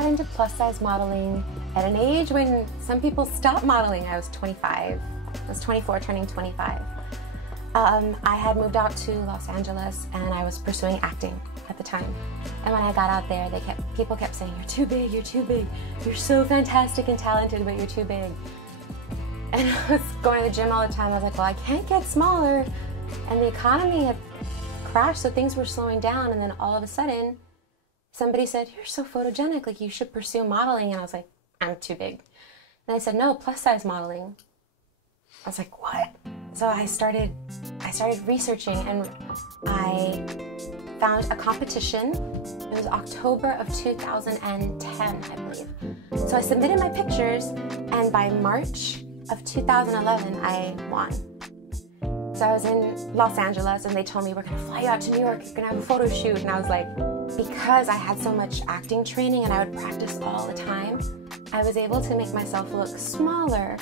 got into plus size modeling at an age when some people stop modeling. I was 25. I was 24, turning 25. I had moved out to Los Angeles and I was pursuing acting at the time. And when I got out there, people kept saying, "You're too big, you're too big. You're so fantastic and talented, but you're too big." And I was going to the gym all the time. I was like, well, I can't get smaller. And the economy had crashed, so things were slowing down. And then all of a sudden, somebody said, "You're so photogenic, like you should pursue modeling." And I was like, "I'm too big." And they said, "No, plus size modeling." I was like, "What?" So I started researching, and I found a competition. It was October of 2010, I believe. So I submitted my pictures, and by March of 2011, I won. So I was in Los Angeles, and they told me, "We're gonna fly you out to New York, you're gonna have a photo shoot." And I was like, because I had so much acting training and I would practice all the time, I was able to make myself look smaller,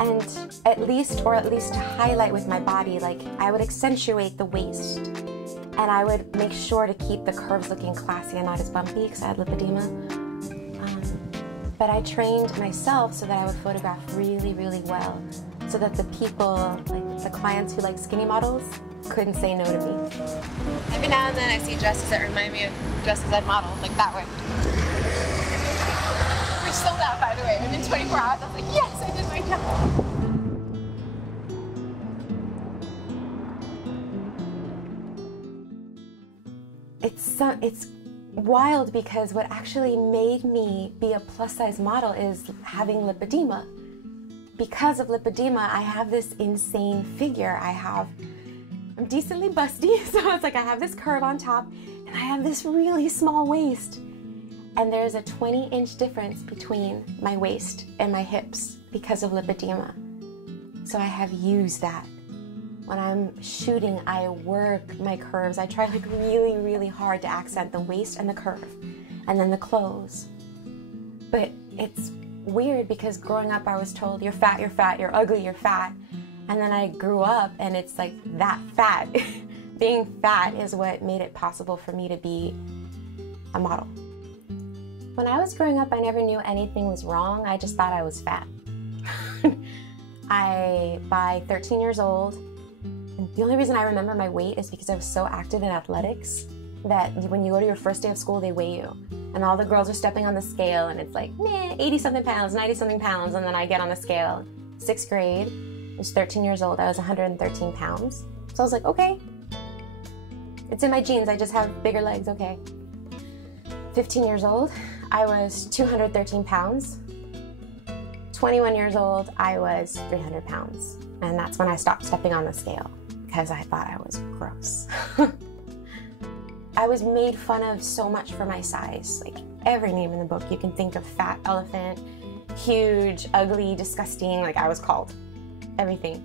and at least to highlight with my body, like I would accentuate the waist, and I would make sure to keep the curves looking classy and not as bumpy because I had lipedema. But I trained myself so that I would photograph really, really well, so that the people, like the clients who like skinny models, couldn't say no to me. Every now and then I see dresses that remind me of dresses I'd modeled, like that one. Which sold out, by the way. Within 24 hours, I was like, yes, I did my job. It's wild because what actually made me be a plus size model is having lipedema. Because of lipedema, I have this insane figure. I'm decently busty, so it's like I have this curve on top and I have this really small waist. And there's a 20-inch difference between my waist and my hips because of lipedema. So I have used that. When I'm shooting, I work my curves. I try like really, really hard to accent the waist and the curve, and then the clothes. But it's weird because growing up I was told, "You're fat, you're fat, you're ugly, you're fat." And then I grew up and it's like that fat. Being fat is what made it possible for me to be a model. When I was growing up, I never knew anything was wrong. I just thought I was fat. By 13 years old, and the only reason I remember my weight is because I was so active in athletics that when you go to your first day of school, they weigh you. And all the girls are stepping on the scale and it's like, 80-something pounds, 90-something pounds. And then I get on the scale. 6th grade, I was 13 years old, I was 113 pounds. So I was like, okay, it's in my genes, I just have bigger legs, okay. 15 years old, I was 213 pounds. 21 years old, I was 300 pounds. And that's when I stopped stepping on the scale because I thought I was gross. I was made fun of so much for my size. Like every name in the book you can think of: fat, elephant, huge, ugly, disgusting. Like I was called everything.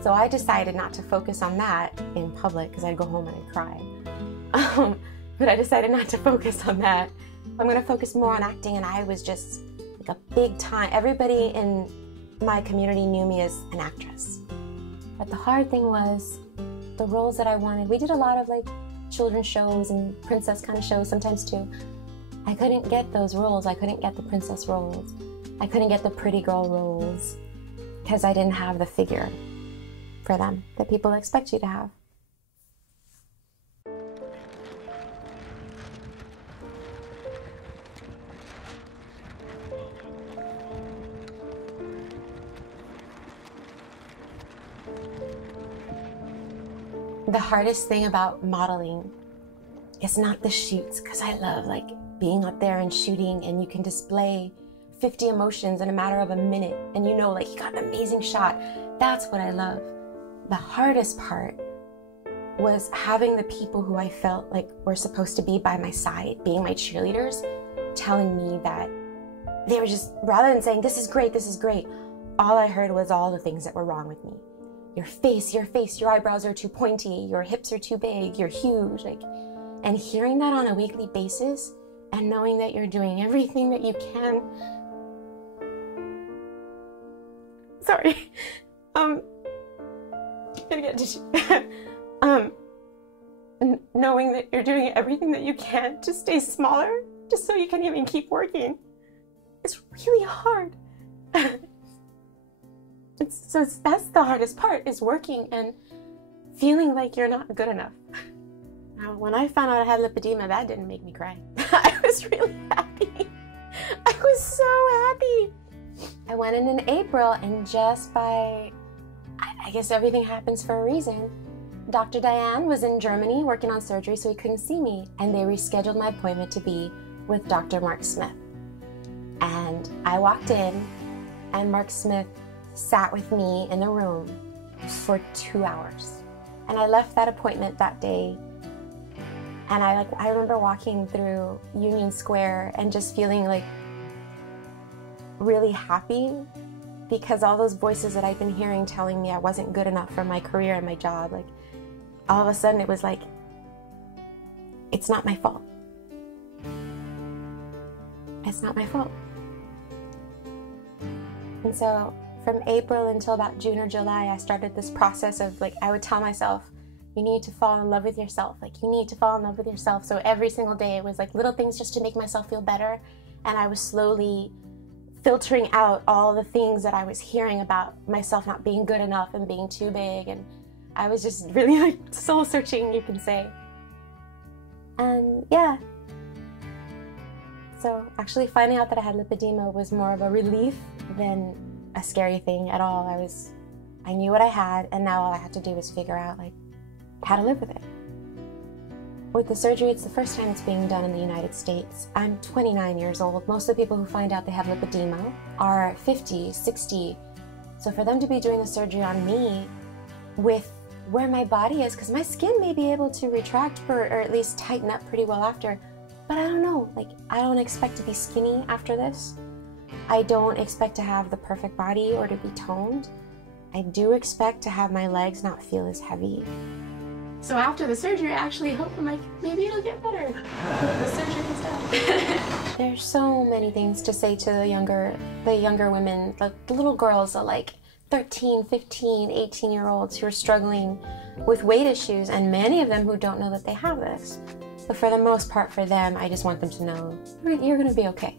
So I decided not to focus on that in public because I'd go home and I'd cry. But I decided not to focus on that. I'm going to focus more on acting, and I was just like a big time. Everybody in my community knew me as an actress. But the hard thing was the roles that I wanted. We did a lot of like children's shows and princess kind of shows sometimes too. I couldn't get those roles. I couldn't get the princess roles. I couldn't get the pretty girl roles because I didn't have the figure for them that people expect you to have. The hardest thing about modeling is not the shoots, because I love like being up there and shooting, and you can display 50 emotions in a matter of a minute and you know like you got an amazing shot. That's what I love. The hardest part was having the people who I felt like were supposed to be by my side, being my cheerleaders, telling me that they were just, rather than saying, this is great, all I heard was all the things that were wrong with me. Your face, your eyebrows are too pointy, your hips are too big, you're huge. Like, and hearing that on a weekly basis and knowing that you're doing everything that you can. Sorry. Gonna get tissue. Knowing that you're doing everything that you can to stay smaller just so you can even keep working. It's really hard. That's the hardest part, is working and feeling like you're not good enough. Now, when I found out I had lipedema, that didn't make me cry. I was really happy. I was so happy. I went in April, and just by, I guess everything happens for a reason, Dr. Diane was in Germany working on surgery, so he couldn't see me, and they rescheduled my appointment to be with Dr. Mark Smith. And I walked in, and Mark Smith sat with me in the room for 2 hours. And I left that appointment that day, and I remember walking through Union Square and just feeling like really happy, because all those voices that I'd been hearing telling me I wasn't good enough for my career and my job, like all of a sudden it was like, it's not my fault. It's not my fault. And so from April until about June or July, I started this process of, like, I would tell myself, you need to fall in love with yourself. Like, you need to fall in love with yourself. So every single day it was like little things just to make myself feel better. And I was slowly filtering out all the things that I was hearing about myself not being good enough and being too big. And I was just really like soul searching, you can say. And yeah. So actually finding out that I had lipedema was more of a relief than a scary thing at all. I knew what I had, and now all I had to do was figure out like how to live with it. With the surgery, it's the first time it's being done in the United States. I'm 29 years old. Most of the people who find out they have lipedema are 50, 60. So for them to be doing the surgery on me with where my body is, because my skin may be able to retract or at least tighten up pretty well after, but I don't know. Like, I don't expect to be skinny after this. I don't expect to have the perfect body or to be toned. I do expect to have my legs not feel as heavy. So after the surgery, I actually hope, I'm like, maybe it'll get better. The surgery is done. There's so many things to say to the younger women, the little girls, the like 13, 15, 18-year-olds who are struggling with weight issues, and many of them who don't know that they have this. But for the most part, for them, I just want them to know, you're gonna be okay.